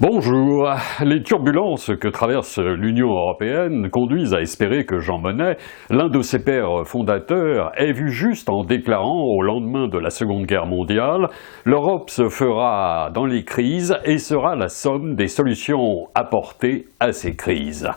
Bonjour. Les turbulences que traverse l'Union européenne conduisent à espérer que Jean Monnet, l'un de ses pères fondateurs, ait vu juste en déclarant au lendemain de la Seconde Guerre mondiale « L'Europe se fera dans les crises et sera la somme des solutions apportées à ces crises ».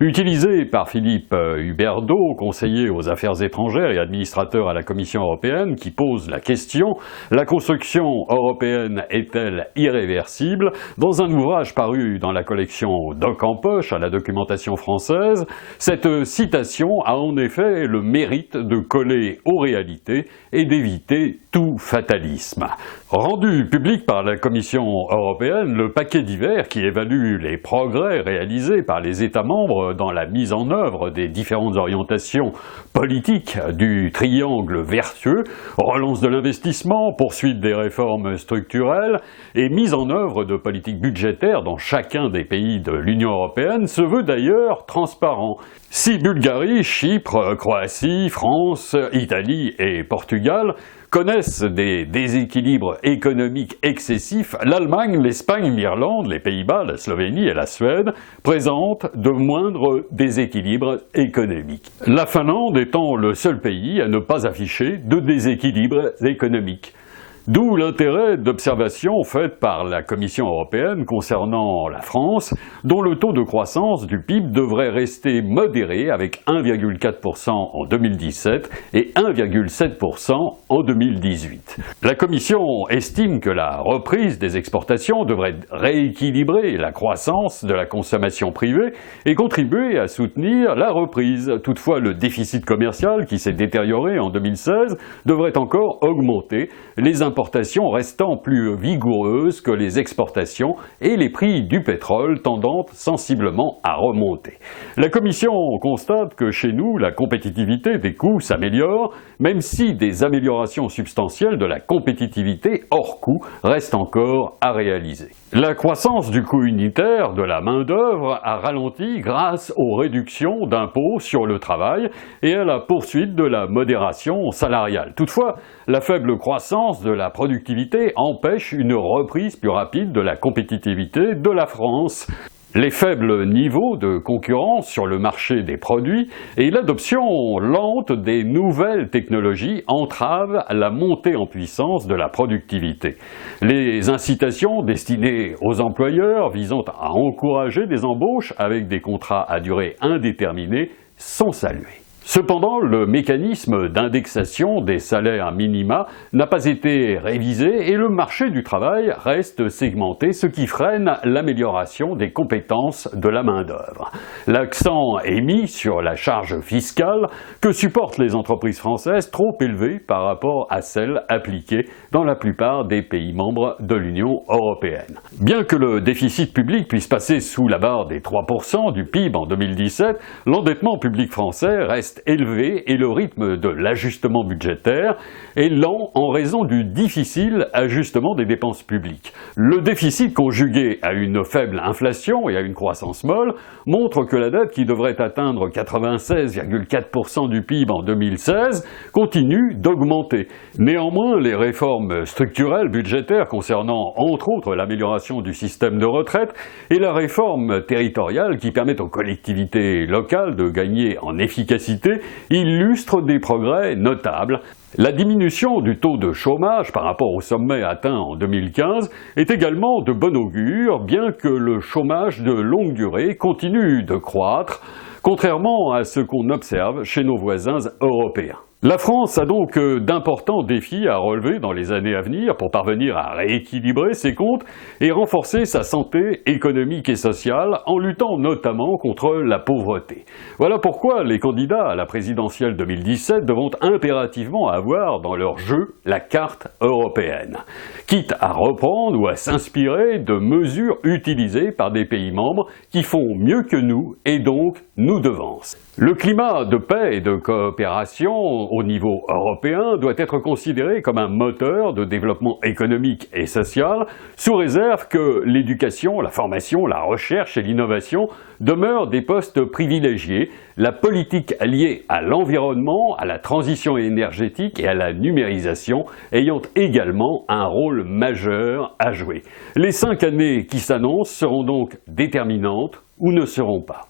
Utilisé par Philippe Huberdeau, conseiller aux affaires étrangères et administrateur à la Commission européenne, qui pose la question « La construction européenne est-elle irréversible ?» dans un ouvrage paru dans la collection Doc en poche à la documentation française, cette citation a en effet le mérite de coller aux réalités et d'éviter tout fatalisme. Rendu public par la Commission européenne, le paquet divers qui évalue les progrès réalisés par les États membres dans la mise en œuvre des différentes orientations politiques du triangle vertueux, relance de l'investissement, poursuite des réformes structurelles et mise en œuvre de politiques budgétaires dans chacun des pays de l'Union européenne, se veut d'ailleurs transparent. Si Bulgarie, Chypre, Croatie, France, Italie et Portugal connaissent des déséquilibres économiques excessifs, l'Allemagne, l'Espagne, l'Irlande, les Pays-Bas, la Slovénie et la Suède présentent de moindres déséquilibres économiques. La Finlande étant le seul pays à ne pas afficher de déséquilibres économiques. D'où l'intérêt d'observations faites par la Commission européenne concernant la France, dont le taux de croissance du PIB devrait rester modéré avec 1,4% en 2017 et 1,7% en 2018. La Commission estime que la reprise des exportations devrait rééquilibrer la croissance de la consommation privée et contribuer à soutenir la reprise. Toutefois, le déficit commercial qui s'est détérioré en 2016 devrait encore augmenter, les importations restant plus vigoureuses que les exportations et les prix du pétrole tendant sensiblement à remonter. La Commission constate que chez nous, la compétitivité des coûts s'améliore, même si des améliorations substantielles de la compétitivité hors coût restent encore à réaliser. La croissance du coût unitaire de la main-d'œuvre a ralenti grâce aux réductions d'impôts sur le travail et à la poursuite de la modération salariale. Toutefois, la faible croissance de la productivité empêche une reprise plus rapide de la compétitivité de la France. Les faibles niveaux de concurrence sur le marché des produits et l'adoption lente des nouvelles technologies entravent la montée en puissance de la productivité. Les incitations destinées aux employeurs visant à encourager des embauches avec des contrats à durée indéterminée sont saluées. Cependant, le mécanisme d'indexation des salaires minima n'a pas été révisé et le marché du travail reste segmenté, ce qui freine l'amélioration des compétences de la main-d'œuvre. L'accent est mis sur la charge fiscale que supportent les entreprises françaises, trop élevée par rapport à celle appliquée dans la plupart des pays membres de l'Union européenne. Bien que le déficit public puisse passer sous la barre des 3% du PIB en 2017, l'endettement public français reste élevé et le rythme de l'ajustement budgétaire est lent en raison du difficile ajustement des dépenses publiques. Le déficit conjugué à une faible inflation et à une croissance molle montre que la dette qui devrait atteindre 96,4% du PIB en 2016 continue d'augmenter. Néanmoins, les réformes structurelles budgétaires concernant entre autres l'amélioration du système de retraite et la réforme territoriale qui permettent aux collectivités locales de gagner en efficacité illustrent des progrès notables. La diminution du taux de chômage par rapport au sommet atteint en 2015 est également de bon augure, bien que le chômage de longue durée continue de croître, contrairement à ce qu'on observe chez nos voisins européens. La France a donc d'importants défis à relever dans les années à venir pour parvenir à rééquilibrer ses comptes et renforcer sa santé économique et sociale en luttant notamment contre la pauvreté. Voilà pourquoi les candidats à la présidentielle 2017 devront impérativement avoir dans leur jeu la carte européenne, quitte à reprendre ou à s'inspirer de mesures utilisées par des pays membres qui font mieux que nous et donc nous devancent. Le climat de paix et de coopération au niveau européen doit être considéré comme un moteur de développement économique et social, sous réserve que l'éducation, la formation, la recherche et l'innovation demeurent des postes privilégiés, la politique liée à l'environnement, à la transition énergétique et à la numérisation ayant également un rôle majeur à jouer. Les 5 années qui s'annoncent seront donc déterminantes ou ne seront pas.